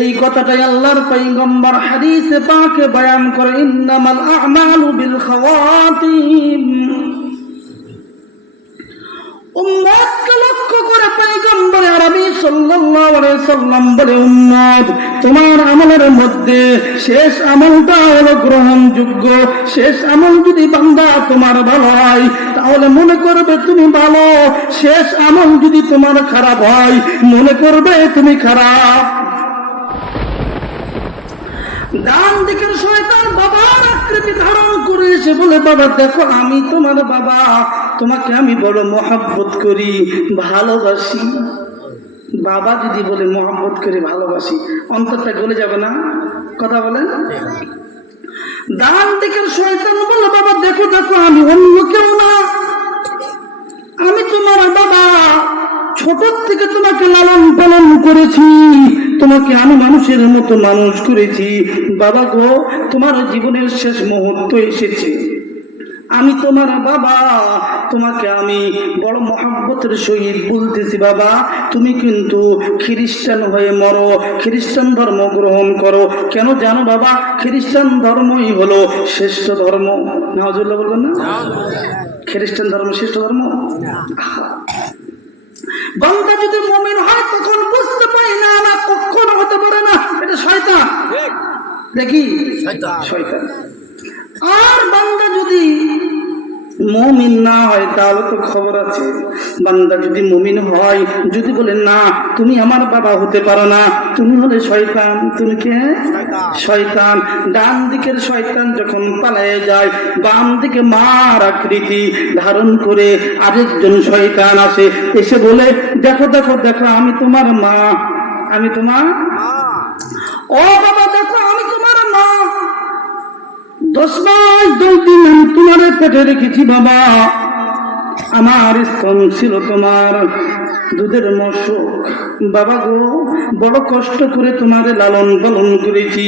এই কথাটাই আল্লাহর পয়গম্বর হাদিসে পাকে বয়ান করে, ইন্নামাল আ'মালু বিল খাওয়াতিম। উম্মতকে লক্ষ্য করে পয়গম্বর আরবি সাল্লাল্লাহু আলাইহি সাল্লাম বলে, উম্মত, তোমার আমলের মধ্যে শেষ আমলটা হলো গ্রহণযোগ্য। শেষ আমল যদি বান্দা তোমার ভালো হয় তাহলে মনে করবে তুমি ভালো, শেষ আমল যদি তোমার খারাপ হয় মনে করবে তুমি খারাপ। ডান দিকের শয়তান বাবার আকৃতি ধারণ করে এসে বলে, বাবা দেখো আমি তোমার বাবা, তোমাকে আমি বড় মহব্বত করি, ভালোবাসি। বাবা যদি বলে মহব্বত করি, ভালোবাসি, অন্তরটা গলে যাবে না? কথা বলেন। ডান দিকের শয়তান বলে, বাবা দেখো দেখো আমি অন্য কেউ না, আমি তোমার বাবা, ছোট থেকে তোমাকে লালন পালন করেছি, তোমাকে আমি মানুষের মতো মানুষ করেছি। বাবা গো, তোমার জীবনের শেষ মুহূর্ত এসেছে, আমি তোমার বাবা, তোমাকে আমি বড় মহব্বতের সহিত বলতেছি, বাবা তুমি কিন্তু খ্রিস্টান হয়ে মরো, খ্রিস্টান ধর্ম গ্রহণ করো। কেন জানো বাবা? খ্রিস্টান ধর্মই হলো শ্রেষ্ঠ ধর্ম। নাউজুবিল্লাহ বলবেন না? খ্রিস্টান ধর্ম শ্রেষ্ঠ ধর্ম। বান্দা যদি মুমিন হয় তখন বুঝতে পারি না, না কখনো হতে পারে না, এটা শয়তান। দেখি শয়তান। আর বান্দা যদি মুমিন না হয় তাহলে তো খবর আছে। বান্দা যদি মুমিন হয়, যদি বলে না তুমি আমার বাবা হতে পারো না, তুমি হলে শয়তান। তুমি কে? শয়তান। ডান দিকের শয়তান যখন পালিয়ে যায়, বাম দিকে মার আকৃতি ধারণ করে আরেকজন শয়তান আসে, এসে বলে, দেখো দেখো দেখো আমি তোমার মা, আমি তোমার, ও বাবা দেখো আমি তোমার মা, 10 মাস 10 দিন আমি তোমার পেটে রেখেছি বাবা, আমার স্তন ছিল তোমার দুধের মশক, বাবা গো বড় কষ্ট করে তোমার লালন পালন করেছি,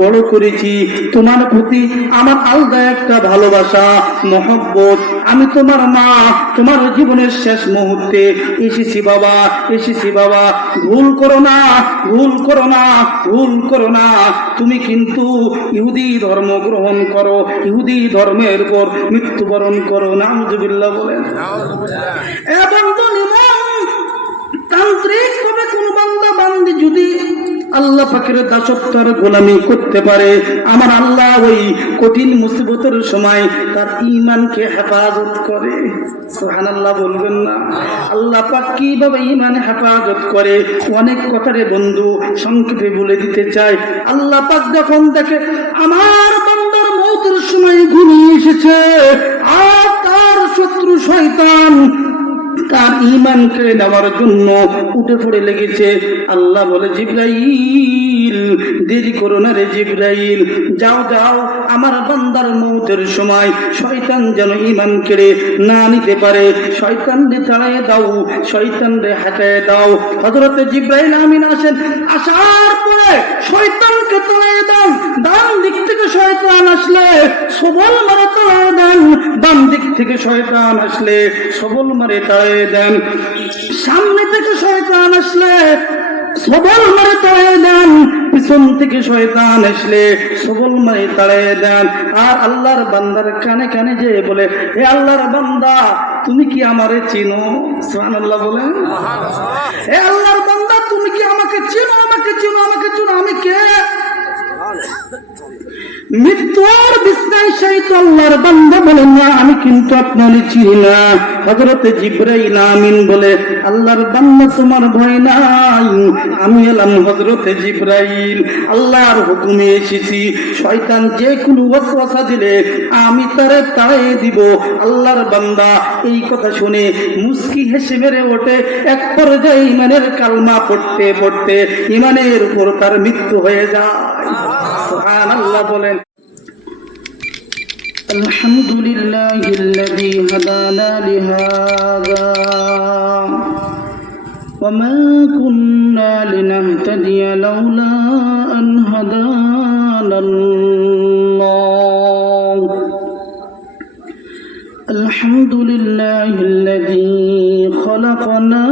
বড় করেছি, তোমার প্রতি আমার আলাদা একটা ভালোবাসা মহব্বত। আমি তোমার মা, তোমার জীবনের শেষ মুহূর্তে এসেছি বাবা, এসেছি বাবা, ভুল করো না, ভুল করো না, ভুল করো না। তুমি কিন্তু ইহুদি ধর্ম গ্রহণ করো, ইহুদি ধর্মের উপর মৃত্যুবরণ করো। নাউজুবিল্লাহ বলেন। এবং তান্ত্রিক ভাবে কোন বান্দা বান্দি যদি আল্লাহ পাকের দাসত্বের গোলামি করতে পারে, আমার আল্লাহ ওই কঠিন মুসিবতের সময় তার ঈমানকে হেফাজত করে। সুবহানাল্লাহ বলবেন না? আল্লাহ পাক কিভাবে ঈমান হেফাজত করে অনেক কথা রে বন্ধু সংক্ষেপে বলে দিতে চাই। আল্লাহ পাক যখন দেখে আমার বান্দার মওতের সময় ঘনিয়ে এসেছে আর তার শত্রু শয়তান তার ঈমানকে নেওয়ার জন্য উঠে পড়ে লেগেছে, আল্লাহ বলে, জিবরাইল দেরি করো না রে জিবরাইল, যাও যাও আমার বান্দার মওতের সময় শয়তান যেন ঈমান কেড়ে না নিতে পারে, শয়তান রে তাড়ায় দাও, শয়তান রে হাঁটায় দাও। হযরতে জিবরাইল আমিন আসেন, আসার পরে শয়তানকে তাড়ায় দেন। ডান দিক থেকে শয়তান আসলে সবল মারে তাড়ায় দেন, বাম দিক থেকে শয়তান আসলে সবল মারে তাড়ায় দেন, সামনে থেকে শয়তান আসলে সবল মারে তাড়ায় দেন, পিছন থেকে শয়তান আসলে সবল মারে তাড়ায় দেন। আর আল্লাহর বান্দার কানে কানে যে বলে, হে আল্লাহর বান্দা তুমি কি আমারে চিনো? সুবহানাল্লাহ বলেন। হে আল্লাহর বান্দা তুমি কি আমাকে চিনো? আমাকে চিনো, আমাকে চিনো, আমি কে? মৃত্যুর বিছনায় শায়িত আল্লাহর বান্দা বলেন, না আমি কিন্তু আপনারে চিনি না। হযরতে জিবরাইল আমিন বলে, আল্লাহর বান্দা তোমার ভয় নাই, আমি এলাম হযরতে জিবরাইল, আল্লাহর হুকুমে এসেছি, শয়তান যে কোনো ওয়াসওয়াসা দিলে আমি তারে তাড়িয়ে দিব। আল্লাহর বান্দা এই কথা শুনে মুস্কি হেসে মেরে ওঠে। এক পর্যায়ে ঈমানের কালমা পড়তে পড়তে ঈমানের উপর তার মৃত্যু হয়ে যায়। সুবহানাল্লাহ বলেন। আলহামদুলিল্লাহিল্লাযী হাদানা লিহাযা ওয়া মা কুন্না লিনাহতাদিয়া লাউলা আন হাদানাল্লাহ। আলহামদুলিল্লাহিল্লাযী খালাকানা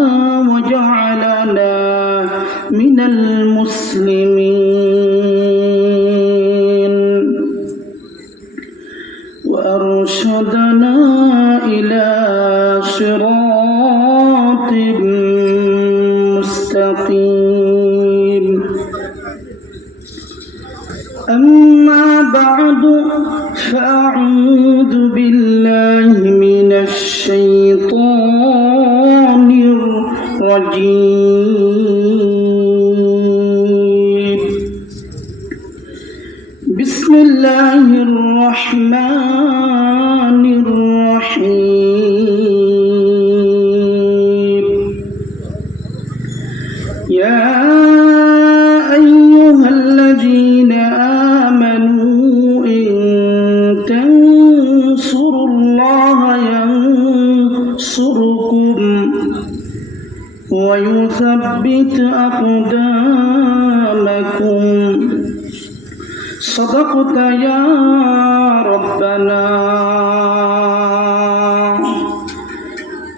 ওয়া জা'আলানা মিন المسلمين وأرشدنا إلى صراط مستقيم أما بعد فأعوذ بالله من الشيطان الرجيم بسم الله الرحمن الرحيم يا أيها الذين آمنوا إن تنصروا الله ينصركم ويثبت أقدامكم صدقت يا ربنا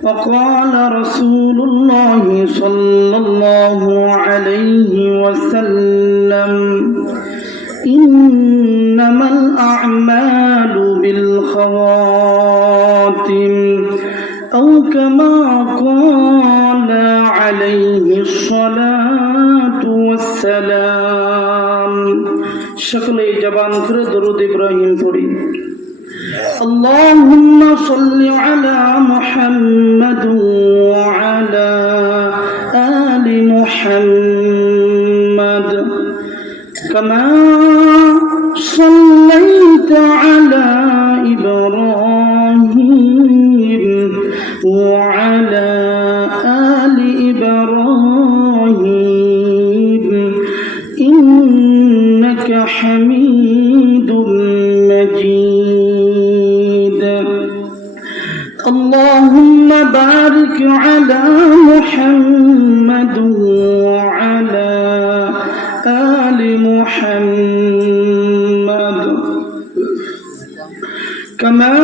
وقال رسول الله صلى الله عليه وسلم إنما الأعمال بالخواتم أو كما قال عليه الصلاة والسلام شكل جبان করে درود إبراهيم পড়ি اللهم صل على محمد وعلى آل محمد كما صليت على إبراهيم وعلى آل إبراهيم إنك حميد مجيد اللهم بارك على محمد وعلى آل محمد كما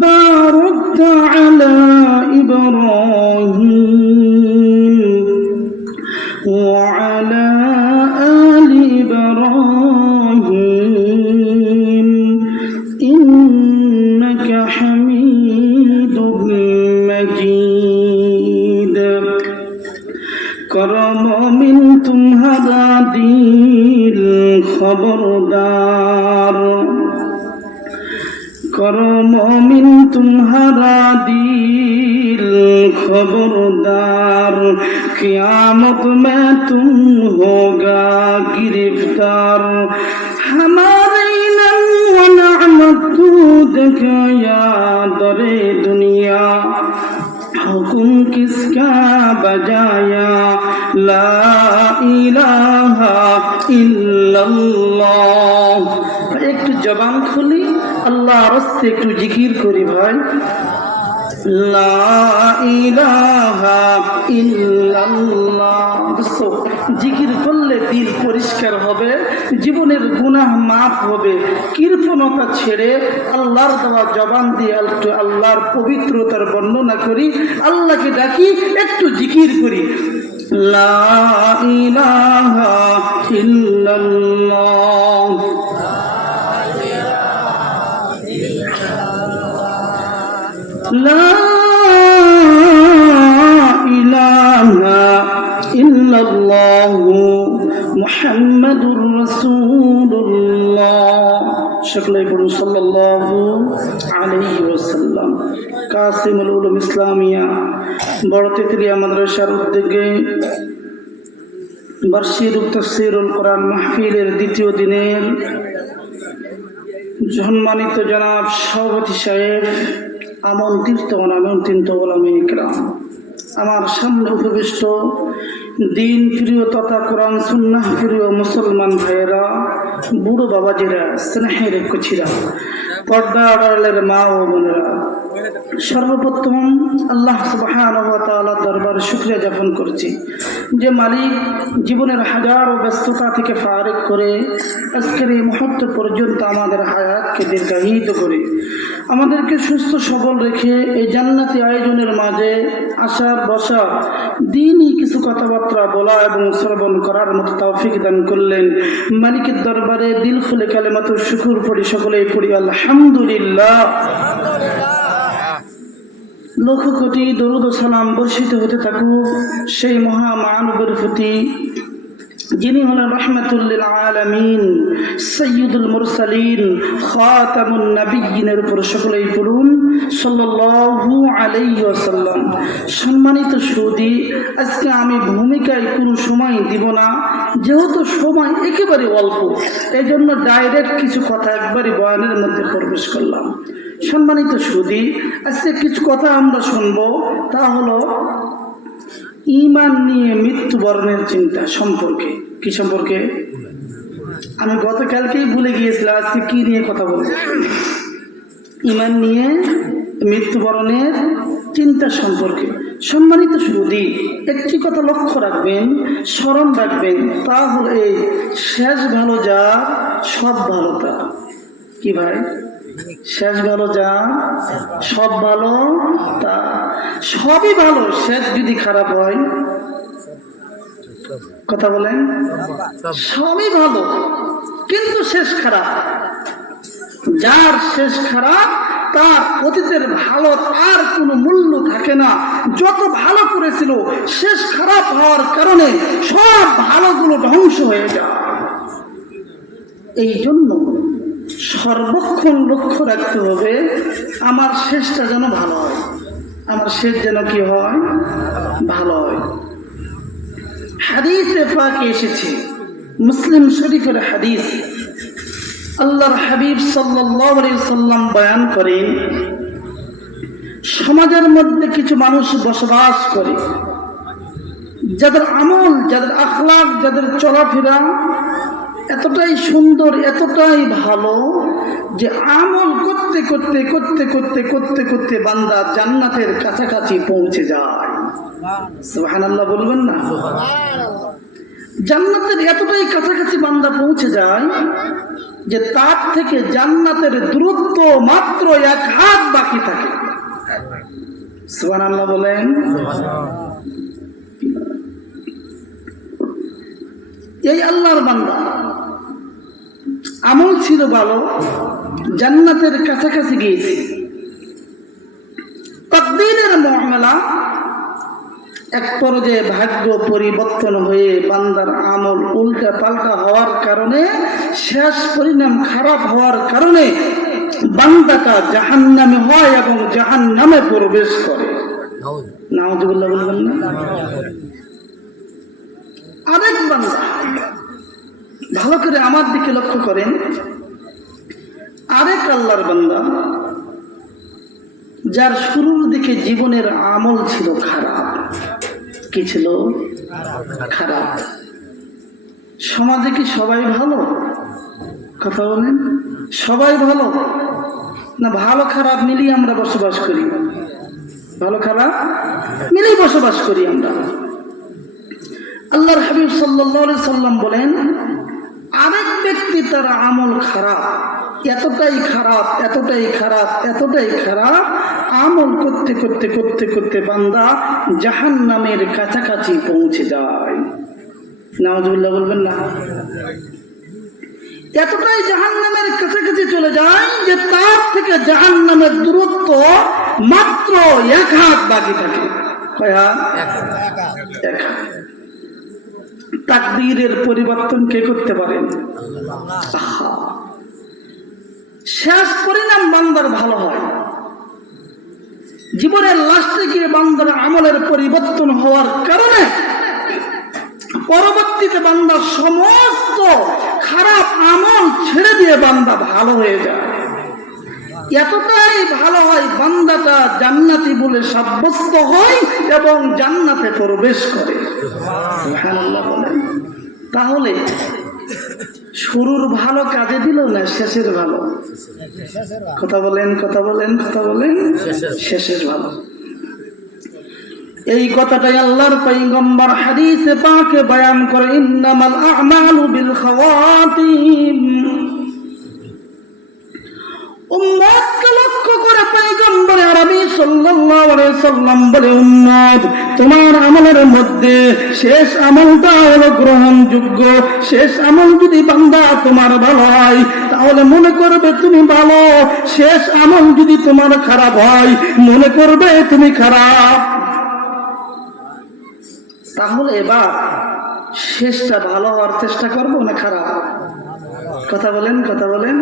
باركت على إبراهيم وعلى آل إبراهيم إنك حميد مجيد کرم من تمہارا دل خبردار کرم من تمہارا دل خبردار قیامت میں تم ہوگا گرفتار ہمارے نعم و نعمت تو دکھایا در دنیا حکم کس کا بجایا لا الہ الا اللہ একটু জবান খুলি আল্লাহর রাস্তায় একটু জিকির করি ভাই লা ইলাহা ইল্লাল্লাহ দোস্ত জিকির করলে দিল পরিষ্কার হবে জীবনের গুনাহ মাফ হবে কৃপণতা ছেড়ে আল্লাহর দেওয়া জবান দিয়ে একটু আল্লাহর পবিত্রতার বর্ণনা করি আল্লাহকে ডাকি একটু জিকির করি লা ইলাহা ইল্লাল্লাহ لا إله إلا الله محمد رسول الله شكل صلى الله عليه وسلم কাসিমুল উলুম ইসলামিয়া বড় তেতুলিয়া মাদ্রাসার উদ্যোগে বার্ষিক তাফসীরুল কোরআন মাহফিলের দ্বিতীয় দিনের সম্মানিত জনাব সভাপতি সাহেব আমন্ত্রিত ওলামায়ে ইকরাম আমার সামনে উপবিষ্ট দিন প্রিয় তথা কোরআন সুন্নাহ প্রিয় মুসলমান ভাইয়েরা বুড়ো বাবাজিরা স্নেহের কুচিরা পর্দা আড়ালের মা ও বোনেরা সর্বপ্রথম আল্লাহ সুবহানাহু ওয়া তাআলার দরবারে শুকরিয়া জ্ঞাপন করছি যে মালিক জীবনের হাজারো ব্যস্ততা থেকে ফারিগ করে আজকের এই মুহূর্ত পর্যন্ত আমাদের হায়াতকে দীর্ঘায়িত করে আমাদেরকে সুস্থ সবল রেখে এই জান্নাতি আয়োজনের মাঝে আসার বসা দিনই কিছু কথাবার্তা বলা এবং শ্রবণ করার মতো তৌফিক দান করলেন। মালিকের দরবারে দিল খুলে কালেমাতুর শুকর পড়ি, সকলেই পড়ি আলহামদুলিল্লাহ। লক্ষ কোটি দরুদ ও সালাম বর্ষিত হতে থাকুক সেই মহা মানবের প্রতি যিনি হলেন রাহমাতুল লিল আলামিন, সাইয়্যিদুল মুরসালিন, খাতামুন নবিয়্যিনের উপর সকলেই পড়ুন সাল্লাল্লাহু আলাইহি ওয়াসাল্লাম। সম্মানিত সুধী, আজকে আমি ভূমিকায় কোনো সময় দিব না, যেহেতু সময় একেবারে অল্প, এই জন্য ডাইরেক্ট কিছু কথা একবারই বয়ানের মধ্যে প্রবেশ করলাম। সম্মানিত সুধী, আজকে কিছু কথা আমরা শুনবো, তা হলো ঈমান নিয়ে মৃত্যুবরণের চিন্তা সম্পর্কে। কি সম্পর্কে? আমি গতকালকেই ভুলে গিয়েছিলাম আজকে কি নিয়ে কথা বলবো। ঈমান নিয়ে মৃত্যুবরণের চিন্তা সম্পর্কে। সম্মানিত সুধী, একটি কথা লক্ষ্য রাখবেন, স্মরণ রাখবেন, তা হলো এই শেষ ভালো যা সব ভালো তা। কি ভাই? শেষ ভালো যা সব ভালো তা। সবই ভালো, শেষ যদি খারাপ হয়, কথা বলেন, সবই ভালো কিন্তু শেষ খারাপ। যার শেষ খারাপ তার অতীতের ভালো তার কোনো মূল্য থাকে না। যত ভালো করেছিল শেষ খারাপ হওয়ার কারণে সব ভালোগুলো ধ্বংস হয়ে যায়। এই জন্য সর্বক্ষণ লক্ষ্য রাখতে হবে আমার শেষটা যেন ভালো হয়, আমার শেষ যেন কি হয়? ভালো হয়। হাদিসে পাকে এসেছে, মুসলিম শরীফের হাদিস, আল্লাহর হাবিব সাল্লাল্লাহু আলাইহি ওয়াসাল্লাম বয়ান করেন, সমাজের মধ্যে কিছু মানুষ বসবাস করে যাদের আমল, যাদের আখলাক, যাদের চলাফেরা এতটাই সুন্দর, এতটাই ভালো যে আমল করতে করতে করতে করতে করতে করতে বান্দা জান্নাতের কাছাকাছি পৌঁছে যায়। সুবহানাল্লাহ বলবেন না? জান্নাতের এতটাই কাছাকাছি বান্দা পৌঁছে যায় যে তার থেকে জান্নাতের দূরত্ব মাত্র এক হাত বাকি থাকে। সুবহানাল্লাহ বলেন। এই আল্লাহর বান্দা আমল ছিল ভালো, জান্নাতের কাছাকাছি গিয়েছে। তাকদীরের মুআমালা, এক পর্যায়ে ভাগ্য পরিবর্তন হয়ে বান্দার আমল উল্টা পাল্টা হওয়ার কারণে, শেষ পরিণাম খারাপ হওয়ার কারণে বান্দাটা জাহান্নামে হয় এবং জাহান্নামে প্রবেশ করে। নাউযুবিল্লাহ বলবেন না? আরেক বান্দা, ভালো করে আমার দিকে লক্ষ্য করেন, আরেক আল্লাহর বান্দা যার শুরুর দিকে জীবনের আমল ছিল খারাপ। কি ছিল? খারাপ। সমাজে কি সবাই ভালো? কথা বলেন, সবাই ভালো না? ভালো খারাপ মিলিয়ে আমরা বসবাস করি, ভালো খারাপ মিলিয়ে বসবাস করি আমরা। আল্লাহর হাবিব সাল্লাল্লাহু আলাইহি সাল্লাম বলেন, আরেক ব্যক্তি তার আমল খারাপ, এতটাই খারাপ, এতটাই খারাপ, এতটাই খারাপ, আমল করতে করতে করতে করতে বান্দা জাহান্নামের কাছাকাছি পৌঁছে যায়। নাউযুবিল্লাহ বলবেন না? এতটাই জাহান্নামের কাছাকাছি চলে যায় যে তার থেকে জাহান্নামের দূরত্ব মাত্র এক হাত বাকি থাকে। কয় হাত? এক হাত। তাকদীরের পরিবর্তন কে করতে পারেন? আল্লাহ। শেষ পরিণাম বান্দার ভালো হয়, জীবনের লাস্টে গিয়ে বান্দার আমলের পরিবর্তন হওয়ার কারণে পরবর্তীতে বান্দার সমস্ত খারাপ আমল ছেড়ে দিয়ে বান্দা ভালো হয়ে যায়। এতটাই ভালো হয় বান্দাটা জান্নাতি বলে সাব্যস্ত হয় এবং জান্নাতে প্রবেশ করে। সুবহানাল্লাহ বলেন। তাহলে শুরুর ভালো কাজে দিল না শেষের ভালো? কথা বলেন, কথা বলেন, কথা বলেন। শেষের ভালো। এই কথাটাই আল্লাহর পয়গম্বর হাদিসে পাকে বয়ান করে, ইন্নামাল আ'মালু বিল খাওয়াতিম। উম্মতকে লক্ষ্য করে পয়গম্বর আরবি সাল্লাল্লাহু আলাইহি সাল্লাম বলে, উম্মত, তোমার আমলের মধ্যে শেষ আমলটা হলো গ্রহণযোগ্য। শেষ আমল যদি বান্দা তোমার ভালো হয় তাহলে মনে করবে তুমি ভালো, শেষ আমল যদি তোমার খারাপ হয় মনে করবে তুমি খারাপ। তাহলে এবার শেষটা ভালো হওয়ার চেষ্টা করবো না খারাপ? কথা বলেন, কথা বলেন।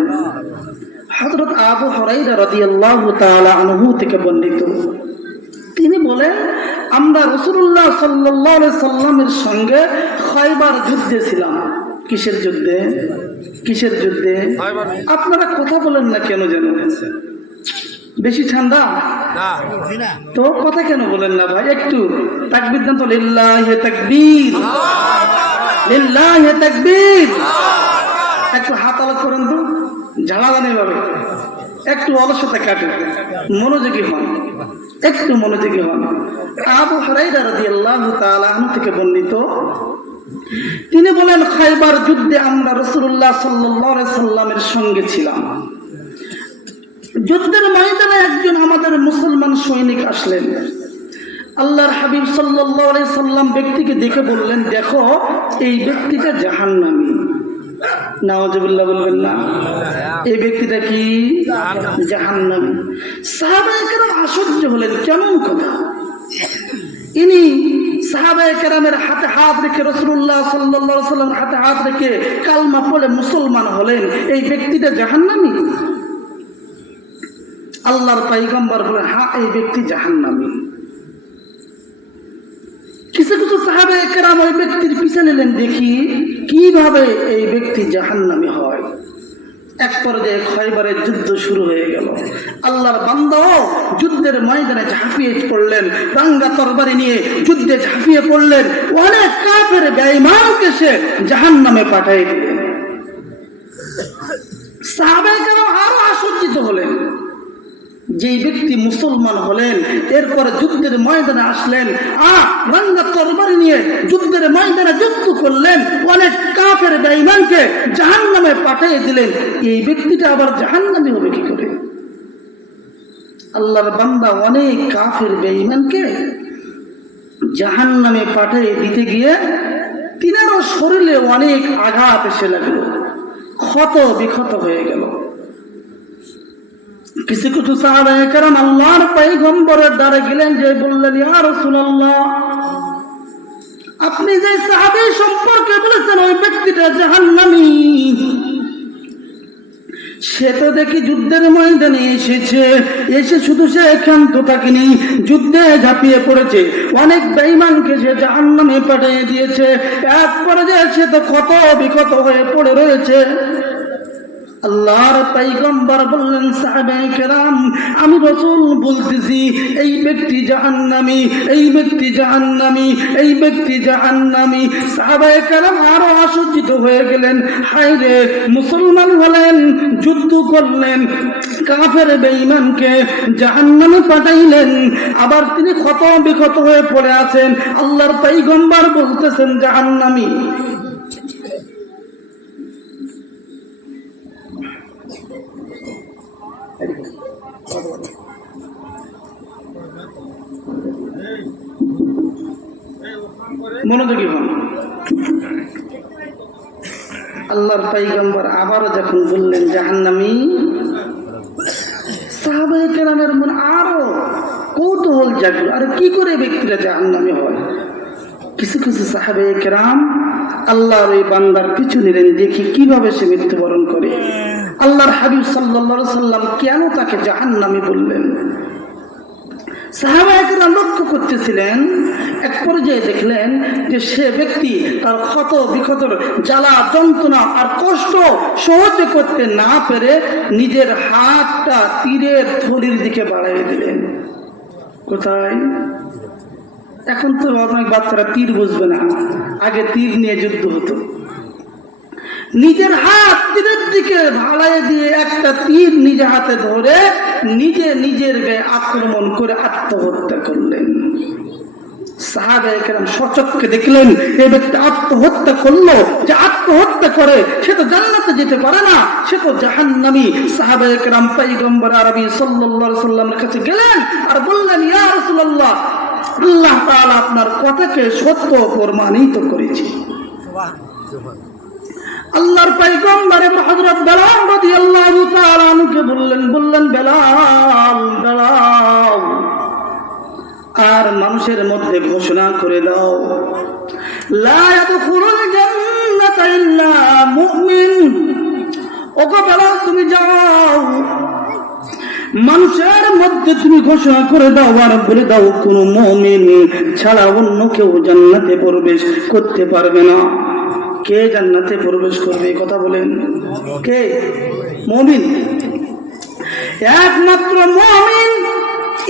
হযরত আবু হুরায়রা রাদিয়াল্লাহু তাআলা আনহু থেকে বর্ণিত, তিনি বলেন, আমরা রাসূলুল্লাহ সাল্লাল্লাহু আলাইহি সাল্লামের সঙ্গে খায়বার যুদ্ধে ছিলাম। কিসের যুদ্ধে? কিসের যুদ্ধে? আপনারা কথা বলেন না কেন যেন? বেশি ঠান্ডা তো কথা কেন বলেন না ভাই? একটু তাকবীর দেন তো। লিল্লাহি তাকবীর, লিল্লাহি তাকবীর। একটু হাত আলো করেন তো, ঝাড়াঝাড়ি ভাবে। একটু অলসতা কাটে, মনোযোগী হন, একটু মনোযোগী হন। আবু হুরায়রা রাদিয়াল্লাহু তাআলা আনহু থেকে বর্ণিত, তিনি বলেন, খায়বার যুদ্ধে আমরা রাসূলুল্লাহ সাল্লাল্লাহু আলাইহি সাল্লামের সঙ্গে ছিলাম। যুদ্ধের ময়দানে একজন আমাদের মুসলমান সৈনিক আসলেন। আল্লাহর হাবিব সাল্লাল্লাহু আলাইহি সাল্লাম ব্যক্তিকে দেখে বললেন, দেখো এই ব্যক্তিটা জাহান্নামী। নাউজুবিল্লাহ বলবেন না? এই ব্যক্তিটা কি? জাহান্নামী। সাহাবায়ে কেরাম আশ্চর্য হলেন, কেমন কথা! ইনি সাহাবায়ে কেরামের হাতে হাত রেখে, রাসূলুল্লাহ সাল্লাল্লাহু আলাইহি সাল্লাম হাতে হাত রেখে কালমা পড়ে মুসলমান হলেন, এই ব্যক্তিটা জাহান্নামী? আল্লাহর পয়গম্বর বলেন, হ্যাঁ এই ব্যক্তি জাহান্নামী। কিছু কিছু সাহাবায়ে কেরাম ওই ব্যক্তির পিছনে নিলেন, দেখি কিভাবে এই ব্যক্তি জাহান্নামী হয়। এক পর্যায়ে খয়বরের যুদ্ধ শুরু হয়ে গেল। আল্লাহর বান্দা যুদ্ধের ময়দানে ঝাঁপিয়ে পড়লেন, রাঙ্গা তরবারি নিয়ে যুদ্ধে ঝাঁপিয়ে পড়লেন। অনেক কাফের বেঈমানকে সে জাহান্নামে পাঠিয়ে দিলেন। সাহাবায়ে কেরাম আরো আশ্চর্যিত হলেন, যে ব্যক্তি মুসলমান হলেন, এরপরে যুদ্ধের ময়দানে আসলেন, রাঙ্গা তরবারি নিয়ে যুদ্ধের ময়দানে যুদ্ধ করলেন, অনেক কাফের বেঈমানকে জাহান্নামে পাঠিয়ে দিলেন, এই ব্যক্তিটা আবার জাহান্নামী হবে কি করে? আল্লাহর বান্দা অনেক কাফের বেঈমানকে জাহান্নামে পাঠিয়ে দিতে গিয়ে তিনারও শরীরে অনেক আঘাত এসে লাগলো, ক্ষত বিক্ষত হয়ে গেল। কিছু কিছু সাহাবায়ে কেরাম আল্লাহর পয়গম্বরের দ্বারে গেলেন, যে বললেন, ইয়া রাসূলুল্লাহ, আপনি যে সাহাবী সম্পর্কে বলেছেন ওই ব্যক্তিটা জাহান্নামী, সে তো দেখি যুদ্ধের ময়দানে এসেছে, এসে শুধু সে ক্ষান্ত থাকেনি, যুদ্ধে ঝাঁপিয়ে পড়েছে, অনেক বেঈমানকে সে জাহান্নামে পাঠিয়ে দিয়েছে, এক পর্যায়ে সে তো ক্ষত বিক্ষত হয়ে পড়ে রয়েছে। আল্লাহর পয়গম্বর বললেন, সাহাবায়ে কেরাম, আমি রাসূল বলতেছি এই ব্যক্তি জাহান্নামী, এই ব্যক্তি জাহান্নামী, এই ব্যক্তি জাহান্নামী। সাহাবায়ে কেরাম আরো আশ্চর্যিত হয়ে গেলেন, হায় রে, মুসলমান হলেন, যুদ্ধ করলেন, কাফের বেঈমানকে জাহান্নামে পাঠাইলেন, আবার তিনি ক্ষত বিক্ষত হয়ে পড়ে আছেন, আল্লাহর পয়গম্বর বলতেছেন জাহান্নামী। মনোযোগী হন। আল্লাহর পয়গম্বর আবারও যখন বললেন জাহান্নামী, সাহাবায়ে কেরামের মনে আরো কৌতূহল জাগলো, আর কি করে ব্যক্তিরা জাহান্নামী হয়। কিছু কিছু সাহাবায়ে কেরাম আল্লাহর এই বান্দার পিছু নিলেন, দেখি কিভাবে সে মৃত্যুবরণ করে। আল্লাহর হাবিব সাল্লাল্লাহু আলাইহি সাল্লাম কেন তাকে জাহান্নামী বললেন? সাহাবায়ে কেরাম লক্ষ্য করতেছিলেন, এক পর্যায়ে দেখলেন যে সে ব্যক্তি তার ক্ষত বিক্ষত জ্বালা যন্ত্রণা আর কষ্ট সহ্য করতে না পেরে নিজের হাতটা তীরের থলির দিকে বাড়িয়ে দিলেন। কোথায়? এখন তো অনেক বাচ্চারা তীর বুঝবে না, আগে তীর নিয়ে যুদ্ধ হতো। নিজের হাত তীরের দিকে ভালাই দিয়ে একটা তীর নিজে হাতে ধরে নিজে নিজের গায়ে আক্রমণ করে আত্মহত্যা করলেন। সাহাবায়ে কেরাম সচক্ষে দেখলেন এই ব্যক্তি আত্মহত্যা করলো। যে আত্মহত্যা করে সে তো জান্নাতে যেতে পারে না, সে তো জাহান্নামী। সাহাবায়ে কেরাম পয়গম্বর আরবি সাল্লাল্লাহু আলাইহি সাল্লামের কাছে গেলেন আর বললেন, ইয়া রাসূলুল্লাহ, আল্লাহ তাআলা আপনার কথাকে সত্য প্রমাণিত করেছে। আল্লাহর পয়গম্বর হযরত বেলাল রাদিয়াল্লাহু তাআলা আনহুকে বললেন বেলাল, বেলাল, আর মানুষের মধ্যে ঘোষণা করে দাও, লা ইয়াদখুলুল জান্নাতা ইল্লা মুমিন। ওগো বেলাল, তুমি যাও মানুষের মধ্যে তুমি ঘোষণা করে দাও আর বলে দাও, কোন মুমিন ছাড়া অন্য কেউ জান্নাতে প্রবেশ করতে পারবে না। কে জান্নাতে প্রবেশ করবে এই কথা বলেন? কে? মুমিন। একমাত্র মুমিন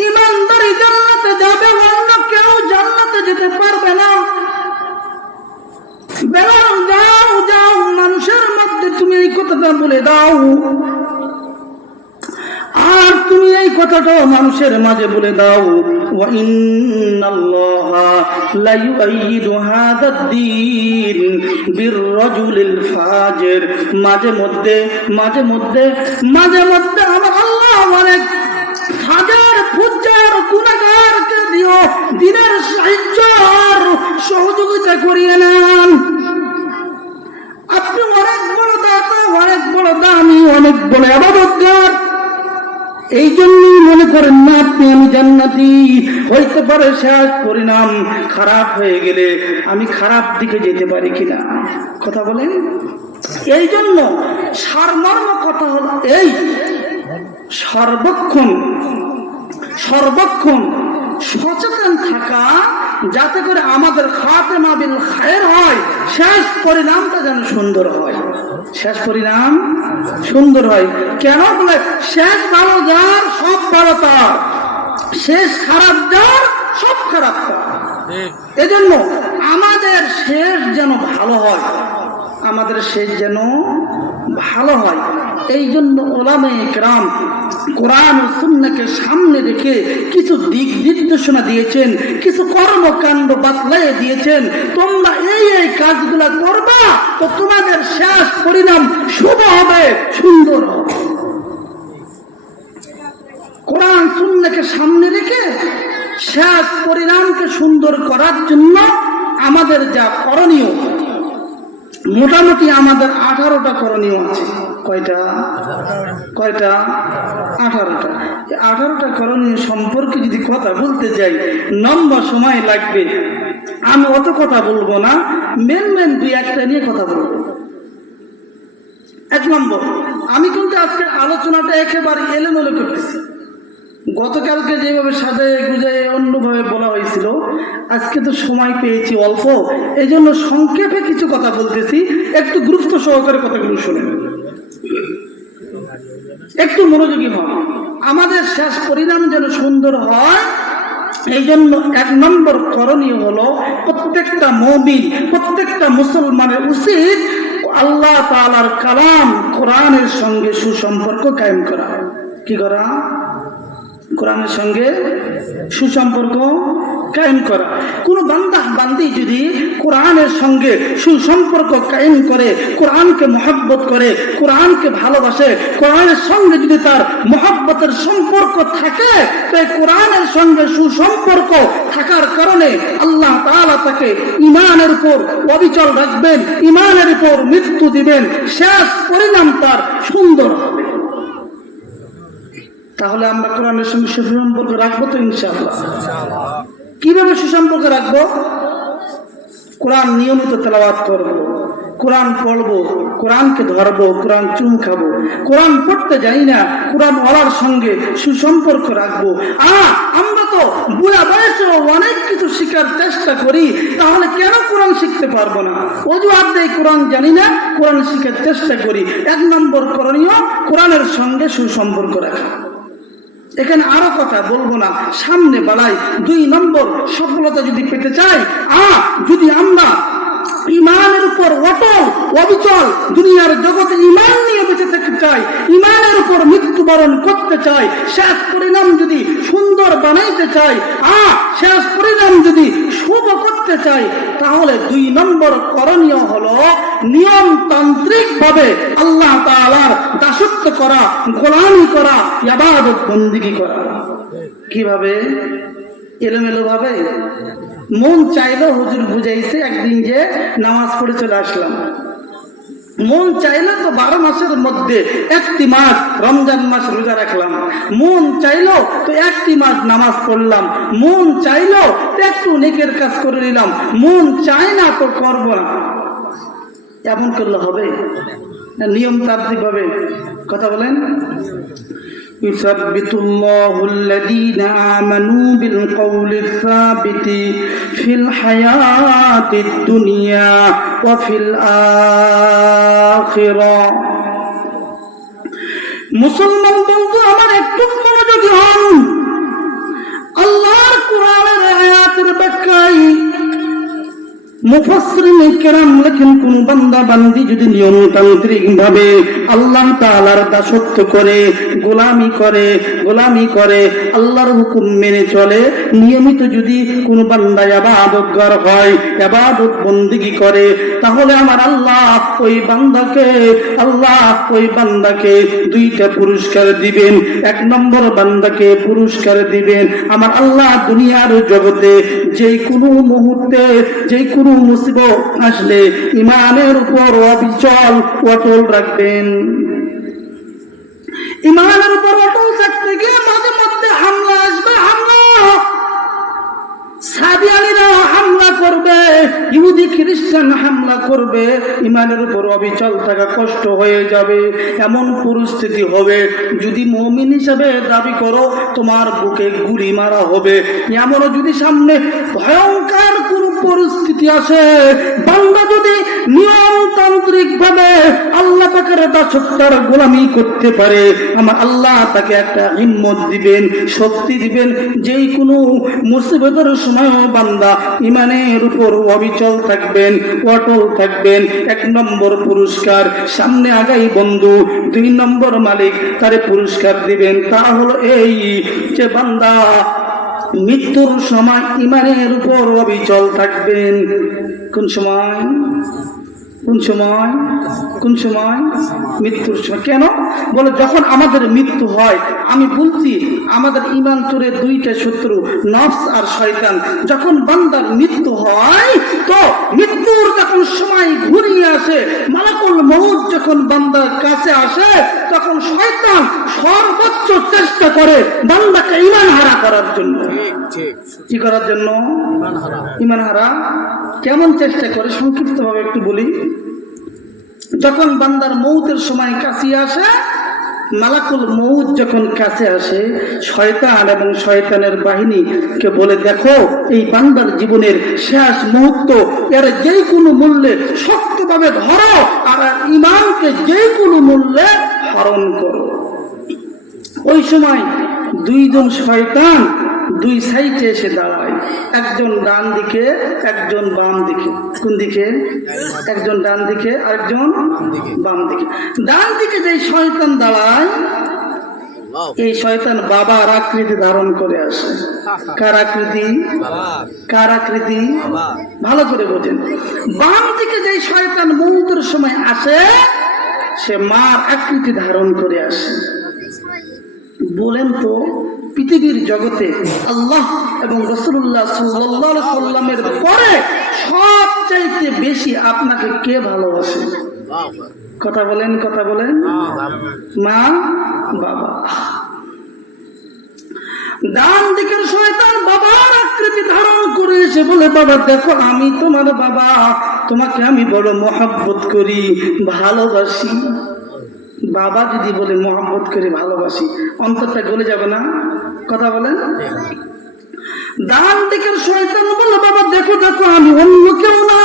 ইমানদারি জান্নাতে যাবে, অন্য কেউ জান্নাতে যেতে পারবে না। বেলাল, যাও যাও মানুষের মধ্যে তুমি এই কথাটা বলে দাও, আর তুমি এই কথাটাও মানুষের মাঝে বলে দাও, ওয়া ইন্নাল্লাহা লা ইউআইয়িদু হাযাদ-দ্বীন বির-রাজুলিল ফাজির। মাঝে মধ্যে আমার আল্লাহ অনেক হাজার ফুজ্জার গুনাহগারকে দিও দিনের সাহায্য আর সহযোগিতা করিয়ে নেন। আপনি অনেক বড় দাতা, অনেক বড় দামি, অনেক বড় ইবাদতগার, এই জন্যই মনে করেন না আপনি আমি জান্নাতি। হইতে পারে শেষ পরিণাম খারাপ হয়ে গেলে আমি খারাপ দিকে যেতে পারি কিনা, কথা বলেন। এই জন্য সারমর্ম কথা হলো এই, সর্বক্ষণ সচেতন থাকা, যাতে করে আমাদের খাতেমা বিল খায়ের হয়, শেষ পরিণামটা যেন সুন্দর হয়। শেষ পরিণাম সুন্দর হয় কেন বলে, শেষ ভালো যার সব ভালো তার, শেষ খারাপ যার সব খারাপ তার। এজন্য আমাদের শেষ যেন ভালো হয়, আমাদের শেষ যেন ভালো হয়। এই জন্য উলামায়ে কেরাম কোরআন ও সুন্নাহকে সামনে রেখে কিছু দিক নির্দেশনা দিয়েছেন, কিছু কর্মকাণ্ড বাতলাইয়ে দিয়েছেন। তোমরা এই কাজগুলা করবা তো তোমাদের শেষ পরিণাম শুভ হবে, সুন্দর হবে। কোরআন সুন্নাহকে সামনে রেখে শেষ পরিণামকে সুন্দর করার জন্য আমাদের যা করণীয়, মোটামুটি আমাদের 18টা করণীয় আছে। কয়টা? 18টা। 18টা করণীয় সম্পর্কে যদি কথা বলতে যাই লম্বা সময় লাগবে। আমি অত কথা বলবো না, মেন 2-1টা নিয়ে কথা বলবো। 1 নম্বর, আমি কিন্তু আজকে আলোচনাটা একেবারে এলোমেলো করতেছি। গতকালকে যেভাবে সাজায় গুজায় অন্যভাবে বলা হয়েছিল, আজকে তো সময় পেয়েছি অল্প, এই জন্য সংক্ষেপে কিছু কথা বলতেছি। একটু গুরুত্ব সহকারে কথাগুলো শুনেন, একটু মনোযোগী হন, আমাদের শেষ পরিণাম যেন সুন্দর হয়। এই জন্য 1 নম্বর করণীয় হলো, প্রত্যেকটা মুমিন, প্রত্যেকটা মুসলমানের উচিত আল্লাহ তাআলার কালাম কোরআনের সঙ্গে সুসম্পর্ক কায়েম করা। কি করা? কোরআনের সঙ্গে সুসম্পর্ক কায়েম করা। কোন বান্দি যদি কোরআনের সঙ্গে সুসম্পর্ক কায়েম করে, কোরআনকে মহব্বত করে, কোরআনকে ভালোবাসে, কোরআনের সঙ্গে যদি তার মহব্বতের সম্পর্ক থাকে, তাই কোরআনের সঙ্গে সুসম্পর্ক থাকার কারণে আল্লাহ তাআলা তাকে ঈমানের উপর অবিচল রাখবেন, ঈমানের উপর মৃত্যু দিবেন, শেষ পরিণাম তার সুন্দর হবে। তাহলে আমরা কোরআনের সঙ্গে সুসম্পর্ক রাখবো তো ইনশাআল্লাহ। কিভাবে সুসম্পর্ক রাখবো? কোরআন নিয়মিত তেলাওয়াত করবো, কোরআন পড়বো, কোরআনকে ধরবো, কোরআন চুম খাবো। কোরআন পড়তে যাই না, কোরআন ওয়ালার সঙ্গে সুসম্পর্ক রাখবো। আমরা তো বুড়া বয়সে অনেক কিছু শেখার চেষ্টা করি, তাহলে কেন কোরআন শিখতে পারবো না? অজুহাত দেই কোরআন জানি না, কোরআন শিখার চেষ্টা করি। 1 নম্বর করণীয় কোরআনের সঙ্গে সুসম্পর্ক রাখা। এখানে আরো কথা বলবো না, সামনে বাড়াই। 2 নম্বর, সফলতা যদি পেতে চাই, যদি আমরা ইমানের উপর অটল অবিচল দুনিয়ার জগতে ইমান নিয়ে বেঁচে থাকতে চাই, ইমানের উপর মৃত্যুবরণ করতে চাই, শেষ পরিণাম যদি সুন্দর বানাইতে চাই, শেষ পরিণাম যদি শুভ করতে চাই, তাহলে 2 নম্বর করণীয় হলো নিয়মতান্ত্রিক ভাবে আল্লাহ তাআলার দাসত্ব করা, গোলামি করা, ইবাদত বন্দেগী করা। কিভাবে? এলোমেলো ভাবে। মন চাইলো, হুজুর বুঝাইছে একদিন যে নামাজ পড়ে চলে আসলাম। মন চাইলো তো 12 মাসের মধ্যে 1টি মাস রমজান মাস রোজা রাখলাম। মন চাইলো তো 1টি মাস নামাজ পড়লাম। মন চাইলো তো একটু নেকের কাজ করে নিলাম। মন চায় না তো করব না। এমন করলে হবে? নিয়মতান্ত্রিক ভাবে কথা বলেন। يثبت الله الذين آمنوا بالقول الثابت في الحياة الدنيا وفي الآخرة। মুসলমান বন্ধু আমার একটু মনোযোগী হন। আল্লাহর কোরআনের আয়াতের ব্যাখ্যায় মুফাসসিরিন কেরাম লেখেন, কোন বান্দা বান্দি যদি নিয়মতান্ত্রিক ভাবে আল্লাহ তাআলার দাসত্ব করে, গোলামি করে, আল্লাহর হুকুম মেনে চলে, নিয়মিত যদি কোন বান্দা ইবাদতগার হয়, ইবাদত বন্দেগী করে, তাহলে আমার আল্লাহ ওই বান্দাকে 2টা পুরস্কার দিবেন। 1 নম্বর বান্দাকে পুরস্কার দিবেন আমার আল্লাহ দুনিয়ার জগতে যে কোনো মুহূর্তে, যে কোনো মুসিবত আসলে ইমানের উপর অবিচল অটল রাখবেন। ইমানের উপর অটল থাকতে গিয়ে মাঝে মধ্যে হামলা আসবে, সাদিয়ানিরা হামলা করবে, ইহুদি খ্রিস্টান হামলা করবে, ইমানের উপর অবিচল থাকা কষ্ট হয়ে যাবে। এমন পরিস্থিতি হবে, যদি মুমিন হিসেবে দাবি করো তোমার বুকে গুলি মারা হবে। এমন যদি সামনে ভয়ঙ্কর কোন পরিস্থিতি আসে, বান্দা যদি নিয়মতান্ত্রিক ভাবে আল্লাহ পাকের দাসত্বের গোলামি করতে পারে, আমার আল্লাহ তাকে একটা হিম্মত দিবেন, শক্তি দিবেন, যেই কোনো মুসিবতের সময় বান্দা ইমানের উপর অবিচল থাকবেন, অটল থাকবেন। 1 নম্বর পুরস্কার সামনে আগাই বন্ধু, 2 নম্বর মালিক তারে পুরস্কার দিবেন। তা হলো এই যে বান্দা মৃত্যুর সময় ইমানের উপর অবিচল থাকবেন। কোন সময়? মৃত্যুর সময়। কেন বলে? যখন আমাদের মৃত্যু হয়, আমি বলছি আমাদের ইমান চোরের 2টা শত্রু, নফস আর শয়তান। যখন বান্দার মৃত্যু হয়, তো মৃত্যুর যখন সময় ঘুরিয়ে আসে, মালাকুল মউত যখন বান্দার কাছে আসে, তখন শয়তান সর্বোচ্চ চেষ্টা করে বান্দাকে ঈমান হারা করার জন্য। কি করার জন্য? ঈমান হারা। কেমন চেষ্টা করে সংক্ষিপ্ত ভাবে একটু বলি। যখন বান্দার মৌতের সময় কাছে আসে, মালাকুল মউত যখন কাছে আসে, শয়তান এবং শয়তানের বাহিনীকে বলে, দেখো এই বান্দার জীবনের শেষ মুহূর্ত, এর যে কোনো মূল্যে শক্তভাবে ধরো আর ঈমানকে যে কোনো মূল্যে হরণ করো। ওই সময় 2 জন শয়তান 2 সাইডে এসে দাঁড়ায়, একজন ডান দিকে, একজন বাম দিকে। কোন দিকে? একজন ডান দিকে, আরেকজন বাম দিকে। ডান দিকে যে শয়তান দাঁড়ায়, এই শয়তান বাবার আকৃতি ধারণ করে আসে। কার আকৃতি? কার আকৃতি? ভালো করে বোঝেন। বাম দিকে যে শয়তান মৌতের সময় আসে, সে মার আকৃতি ধারণ করে আসে। বলেন তো, পৃথিবীর জগতে আল্লাহ এবং রাসূলুল্লাহ সাল্লাল্লাহু আলাইহি সাল্লামের পরে সবচাইতে বেশি আপনাকে কে ভালোবাসে? কথা বলেন, কথা বলেন। মা, বাবা। ডান দিকের শয়তান বাবার আকৃতি ধারণ করে এসে বলে, বাবা দেখো আমি তোমার বাবা, তোমাকে আমি বড় মহব্বত করি, ভালোবাসি। বাবা যদি বলে মহব্বত করে ভালোবাসি, অন্তরটা গলে যাবে না? কথা বলেন। ডান দিকের শয়তান বলে, বাবা দেখো দেখো আমি অন্য কেউ না,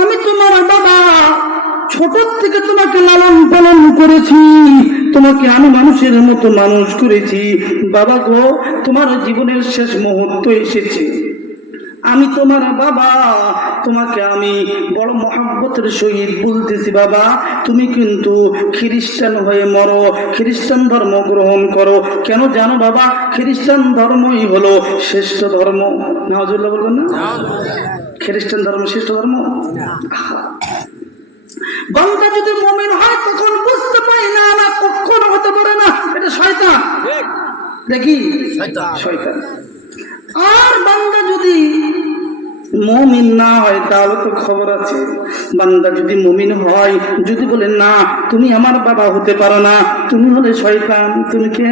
আমি তোমার বাবা, ছোট থেকে তোমাকে লালন পালন করেছি, তোমাকে আমি মানুষের মতো মানুষ করেছি। বাবা গো, তোমার জীবনের শেষ মুহূর্ত এসেছে, আমি তোমার বাবা, তোমাকে আমি বড় মহব্বতের সহিত বলতেছি বাবা, তুমি কিন্তু খ্রিস্টান হয়ে মরো, খ্রিস্টান ধর্ম গ্রহণ করো। কেন জানো বাবা? খ্রিস্টান ধর্মই হলো শ্রেষ্ঠ ধর্ম। নাউজুবিল্লাহ বলবেন না? খ্রিস্টান ধর্ম শ্রেষ্ঠ ধর্ম। বান্দা যদি মুমিন হয় তখন বুঝতে পারি না, না কখনো হতে পারে না, এটা শয়তান। দেখি শয়তান। আর বান্দা যদি মুমিন না হয় তাহলে তো খবর আছে। বান্দা যদি মুমিন হয়, যদি বলে না তুমি আমার বাবা হতে পারো না, তুমি হলে শয়তান। তুমি কে?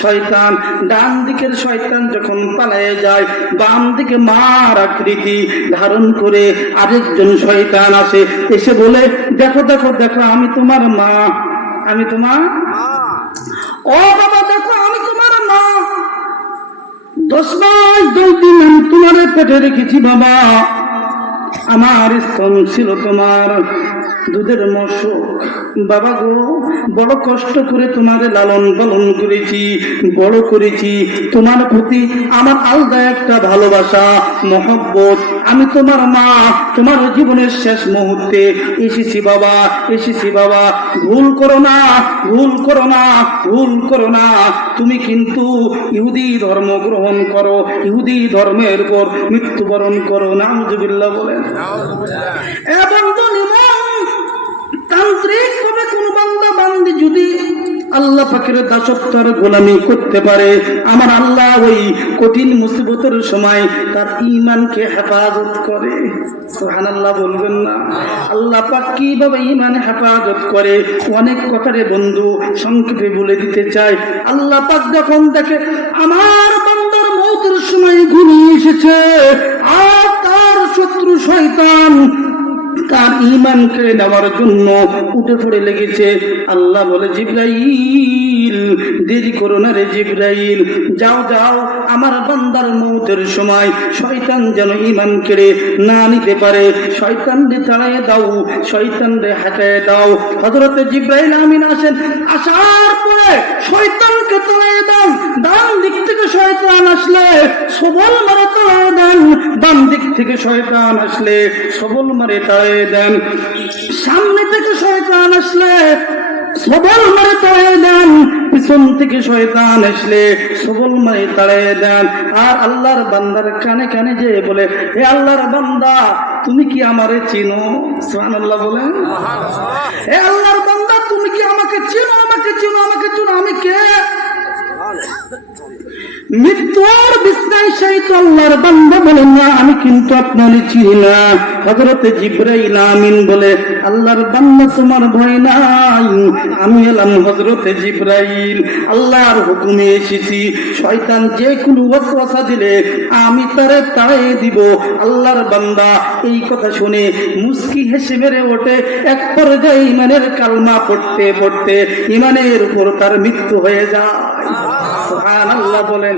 শয়তান। ডান দিকের শয়তান যখন পালিয়ে যায়, বাম দিকে মার আকৃতি ধারণ করে আরেকজন শয়তান আসে, এসে বলে দেখো দেখো দেখো আমি তোমার মা, আমি তোমার ও বাবা দেখো আমি তোমার মা, 10 মাস 2 দিন আমি তোমার পেটে রেখেছি বাবা, আমার স্তন ছিল তোমার দুধের মশক বাবা গো, বড় কষ্ট করে তোমার লালন পালন করেছি, বড় করেছি, তোমার প্রতি আমার আলাদা একটা ভালোবাসা মহব্বত। আমি তোমার মা, তোমার জীবনের শেষ মুহূর্তে এসেছি বাবা, এসেছি বাবা, ভুল করো না, ভুল করো না, ভুল করো না। তুমি কিন্তু ইহুদি ধর্ম গ্রহণ করো, ইহুদি ধর্মের উপর মৃত্যুবরণ করো। নাউজুবিল্লাহ বলেন। এবং তান্ত্রিক ভাবে কোন বান্দা বান্দি যদি আল্লাহ পাকের দাসত্বের গোলামি করতে পারে, আমার আল্লাহ ওই কঠিন মুসিবতের সময় তার ঈমানকে হেফাজত করে। সুবহানাল্লাহ বলবেন না? আল্লাহ পাক কিভাবে ঈমান হেফাজত করে অনেক কথা রে বন্ধু সংক্ষেপে বলে দিতে চাই। আল্লাহ পাক যখন দেখে আমার বান্দার মওতের সময় ঘনিয়ে এসেছে আর তার শত্রু শয়তান তার ঈমানকে নেওয়ার জন্য উঠে পড়ে লেগেছে, আল্লাহ বলে জিবরাইল দেরি করো না রে জিবরাইল, যাও যাও আমার বান্দার মওতের সময় শয়তান যেন ঈমান কেড়ে না নিতে পারে, শয়তানকে তাড়িয়ে দাও, শয়তানকে হটায় দাও। হযরতে জিবরাইল আমিন আসেন, আসার পরে শয়তানকে তাড়িয়ে দাও। ডান দিক থেকে শয়তান আসলে সবল মারে তাড়িয়ে দেন, বাম দিক থেকে শয়তান আসলে সবল মারে তাড়িয়ে দেন, সামনে থেকে শয়তান আসলে সবল মারে তাড়িয়ে দেন, পিছন থেকে শয়তান আসলে সবল মারে তাড়িয়ে দেন। আর আল্লাহর বান্দার কানে কানে যে বলে, হে আল্লাহর বান্দা তুমি কি আমারে চিনো? সুবহানাল্লাহ বলেন। হে আল্লাহর বান্দা তুমি কি আমাকে চিনো? আমাকে চিনো, আমাকে চিনো, আমি কে? মৃত্যুর বিছনায় শায়িত আল্লাহর বান্দা বলেন না আমি কিন্তু আপনারে চিনি না। হযরতে জিবরাইল আমিন বলে, আল্লাহর বান্দা তোমার ভয় নাই, আমি এলাম হযরতে জিবরাইল, আল্লাহর হুকুমে এসেছি, শয়তান যে কোনো ওয়াসওয়াসা দিলে আমি তারে তাড়িয়ে দিব। আল্লাহর বান্দা এই কথা শুনে মুস্কি হেসে মেরে ওঠে। এক পর্যায়ে ঈমানের কালমা পড়তে পড়তে ঈমানের উপর তার মৃত্যু হয়ে যায়। সুবহানাল্লাহ বলেন।